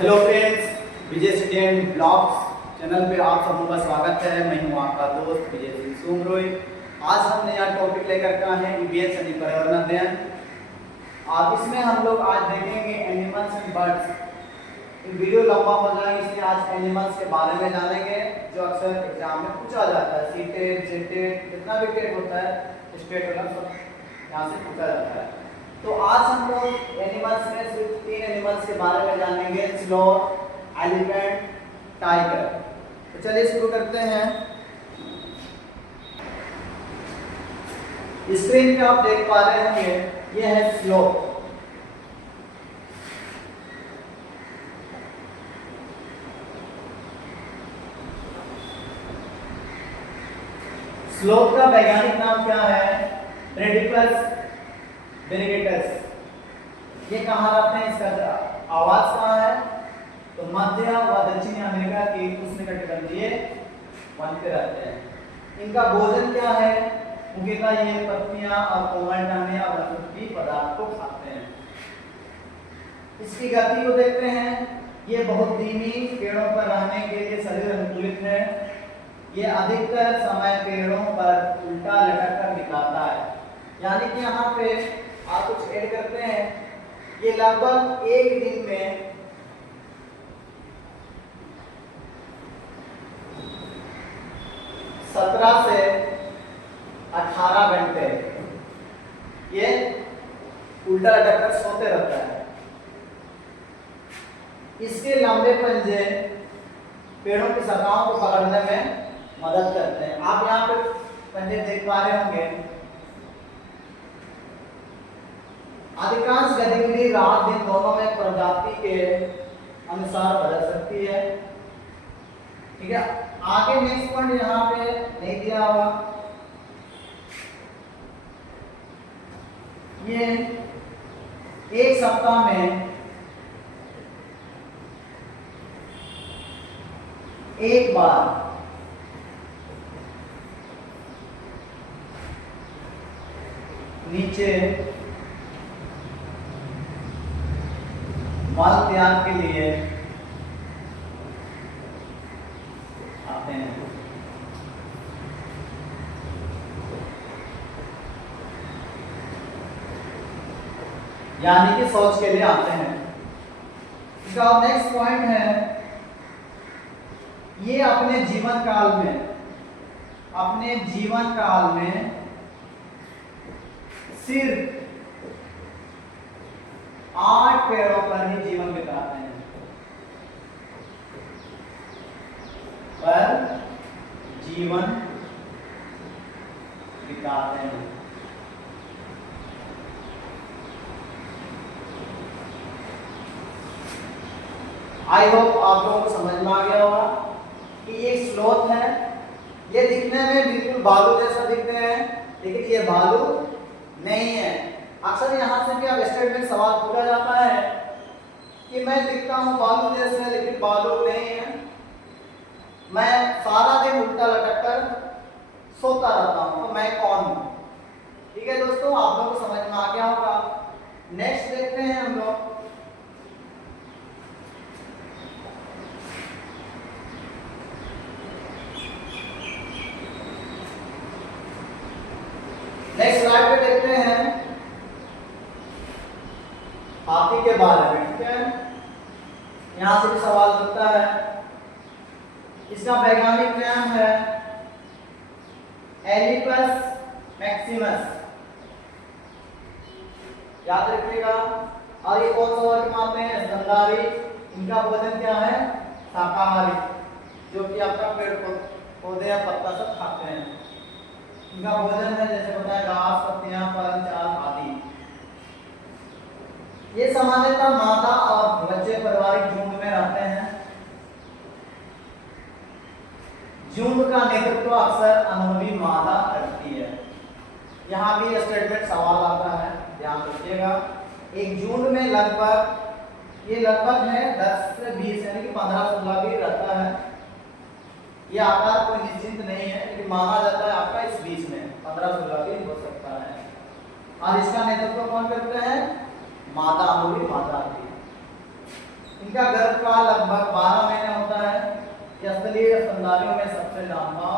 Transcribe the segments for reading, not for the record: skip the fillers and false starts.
Hello friends, विजय student blogs channel पे आप सबों का स्वागत है। मैं हूं आपका दोस्त विजय सिंह सोमरोई। आज हम नया टॉपिक लेकर के आए हैं ईवीएस यानी पर्यावरण अध्ययन। और इसमें हम लोग आज देखेंगे एनिमल्स एंड बर्ड्स। वीडियो लंबा हो जाएगा इसलिए आज एनिमल्स के बारे में जानेंगे जो अक्सर एग्जाम में पूछा जाता है। सीटेट, जेटेट, जितना भी टेट होता है स्टेट वाला सब यहाँ से पूछा जाता है। तो आज हम लोग एनिमल्स में सिर्फ 3 एनिमल्स के बारे में जानेंगे, स्लोथ, एलिफेंट, टाइगर। तो चलिए शुरू करते हैं। स्क्रीन पे आप देख पा रहे होंगे ये है स्लोथ। स्लोथ का वैज्ञानिक नाम क्या है? रेडिकस वेरिगेटस। ये कहाँ रहते हैं? इसका आवास कहाँ है? तो मध्य व दक्षिणी अमेरिका के उष्णकटिबंधीय वन पे रहते हैं। इनका भोजन क्या है? मुख्यतः ये पत्तियां और कोमल टहनियां और वनस्पति पदार्थ को खाते हैं। इसकी गति को देखते हैं, ये बहुत धीमी, पेड़ों पर रहने के लिए शरीर अनुकूलित है। ये अधिकतर समय पेड़ों पर उल्टा लटक कर बिताता है। यानी कि यहाँ पे आप कुछ ऐड करते हैं, ये लगभग एक दिन में 17 से 18 घंटे ये उल्टा लटक कर सोते रहता है। इसके लंबे पंजे पेड़ों की शाखाओं को पकड़ने में मदद करते हैं। आप यहाँ पे पंजे देख पा रहे होंगे। अधिकांश गतिविधि रात दिन दोनों में प्रजाति के अनुसार बदल सकती है। ठीक है, आगे नेक्स्ट पॉइंट यहाँ पे नहीं दिया हुआ। ये एक सप्ताह में एक बार नीचे मल त्याग के लिए आते हैं। यानी कि शौच के लिए आते हैं। इसका नेक्स्ट पॉइंट है, ये अपने जीवन काल में सिर्फ 8 पेड़ों पर ही जीवन बिताते हैं। आई होप आप लोगों को समझ में आ गया होगा कि ये स्लोथ है। ये दिखने में बिल्कुल भालू जैसा दिखते हैं, लेकिन ये भालू नहीं है। अक्सर यहाँ से भी अब स्टेटमेंट सवाल पूछा जाता है कि मैं दिखता हूँ भालू जैसे, लेकिन भालू नहीं है। मैं सारा दिन उल्टा लटक कर सोता रहता हूँ, तो मैं कौन हूँ? ठीक है दोस्तों, आप लोगों को समझ में आ गया होगा। नेक्स्ट देखते हैं हम लोग। नेक्स्ट स्लाइड पे देखते हैं हाथी के बारे में। ठीक है, यहां से भी सवाल बनता है। इसका वैज्ञानिक नाम है एलिपस मैक्सिमस, याद रखिएगा। और ये कौन सा वर्ग में आते हैं? स्तनधारी। इनका भोजन क्या है? शाकाहारी, जो कि आपका पेड़ पौधे या पत्ता सब खाते हैं। इनका भोजन है जैसे बताया घास, पत्तियां, फल, चाल आदि। ये सामान्यतः मादा और बच्चे पारिवारिक झुंड में रहते हैं। झुंड का नेतृत्व अक्सर अनुभवी मादा करती है। यहाँ भी स्टेटमेंट सवाल आता है, ध्यान रखिएगा। एक झुंड में लगभग है 10 से 20 यानी कि 15-16 भी रहता है। यह आकार कोई निश्चित नहीं है, लेकिन माना जाता है आपका इस बीच में 15-16 भी हो सकता है। और इसका नेतृत्व कौन करते हैं? माता अनुभवी माता आती है। इनका गर्भकाल लगभग 12 महीने होता है। ये स्थलीय स्तनधारियों में सबसे लंबा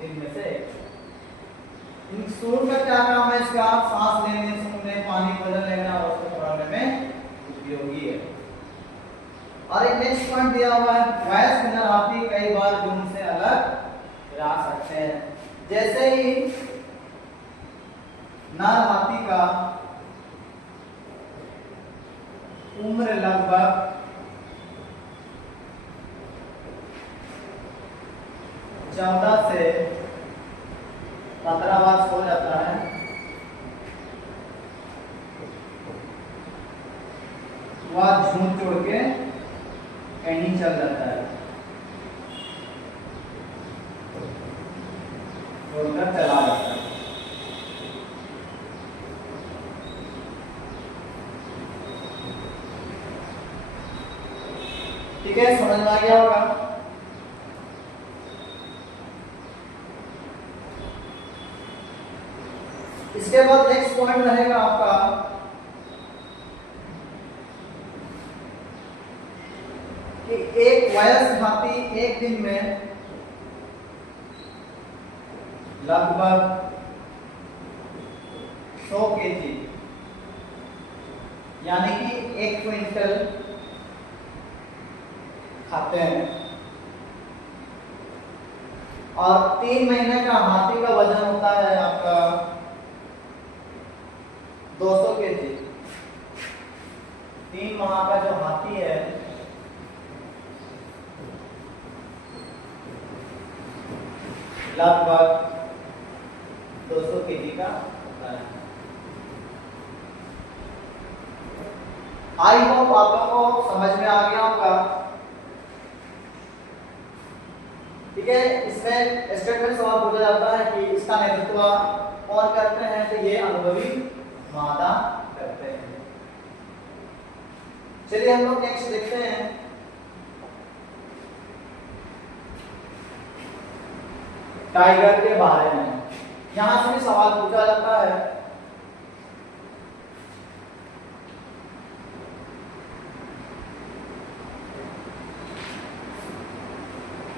दिन में से एक। इन सूंड का क्या काम है? इसका सांस लेने, सूंघने, पानी भोजन लेना और उसको छोड़ने में उपयोगी है। और एक नेक्स्ट पॉइंट दिया हुआ है, वयस्क नर हाथी कई बार झुंड से अलग रह सकते हैं। जैसे ही नर हाथी का उम्र लगभग 14 से 15 वर्ष हो जाता है, वह झूठ छोड़ के कहीं चल जाता है, छोड़कर चला जाता है। ठीक है, समझ में आ गया होगा। इसके बाद नेक्स्ट पॉइंट रहेगा आपका कि एक वयस्क हाथी एक दिन में लगभग 100 केजी यानी कि 1 क्विंटल खाते हैं। और 3 महीने का हाथी का वजन होता है आपका 200 केजी। 3 माह का जो हाथी है लगभग 200 केजी का होता है। आई होप आप लोगों को समझ में आ गया होगा। ठीक है, इसमें स्टेटमेंट सवाल पूछा जाता है कि इसका नेतृत्व कौन करते हैं? तो ये अनुभवी मादा करते हैं। चलिए हम लोग नेक्स्ट देखते हैं। टाइगर के बारे में यहां से भी सवाल पूछा जाता है।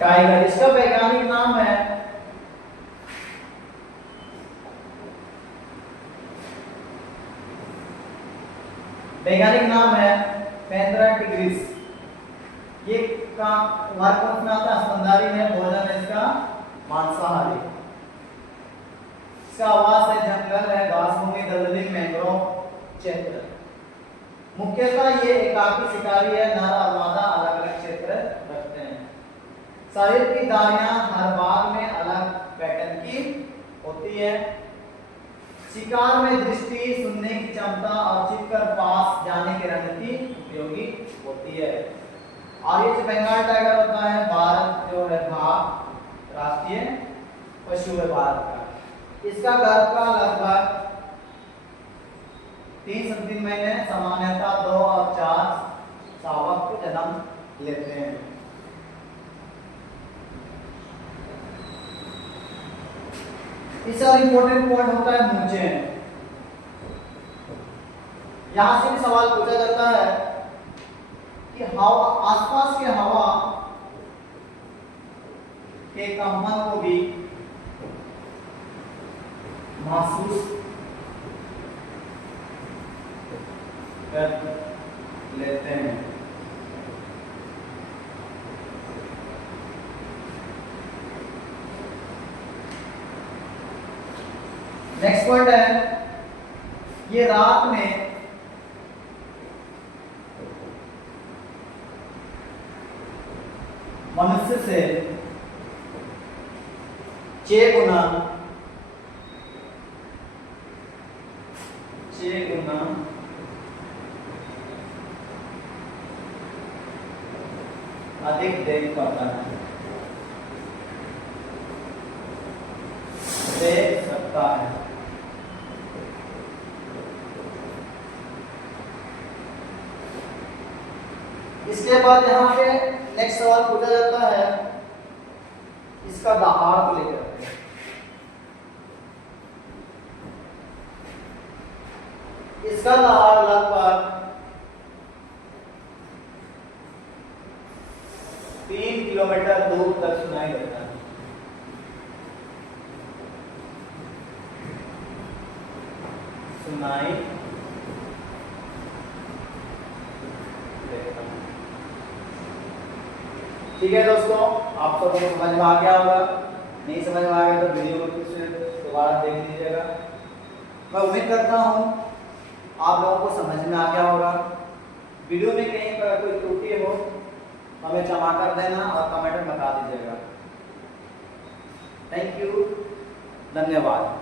टाइगर, इसका वैज्ञानिक नाम है पैंथेरा टिग्रिस। ये वर्ग में आता है, स्तनधारी है, भोजन है इसका मांसाहारी। इसका आवास है जंगल है, घास भूमि, दलदली, मैंग्रोव क्षेत्र। मुख्यतः ये एकाकी शिकारी है, नर और मादा अलग अलग क्षेत्र रखते हैं। शरीर की धारियां हर भाग में अलग पैटर्न की होती है। शिकार में दृष्टि, सुनने की क्षमता और छिपकर पास जाने की रणनीति उपयोगी होती है। और ये जो बंगाल टाइगर होता है, भारत जो है भाग राष्ट्रीय पशु है भारत का। इसका गर्भकाल लगभग 3 से 3 महीने, सामान्यतः 2 और 4 शावक को जन्म लेते हैं। इसका इंपॉर्टेंट पॉइंट होता है मूंछे। यहां से भी सवाल पूछा जाता है कि हवा, आसपास के हवा के कंपन को भी महसूस कर लेते हैं। नेक्स्ट पॉइंट है, ये रात में मनुष्य से 6 गुना अधिक देख पाता है, देख सकता है। इसके बाद यहाँ पे नेक्स्ट सवाल पूछा जाता है इसका दहाड़ को लेकर। इसका दहाड़ लगभग किलोमीटर दूर तक सुनाई देता है। सुनाई देता है। ठीक है दोस्तों, आप सबको समझ में आ गया होगा। नहीं समझ में आ गया तो वीडियो को फिर से दोबारा देख लीजिएगा। मैं उम्मीद करता हूँ आप लोगों को समझ में आ गया होगा। वीडियो में कहीं पर कोई त्रुटि हो हमें क्षमा कर देना और कमेंट में बता दीजिएगा। थैंक यू, धन्यवाद।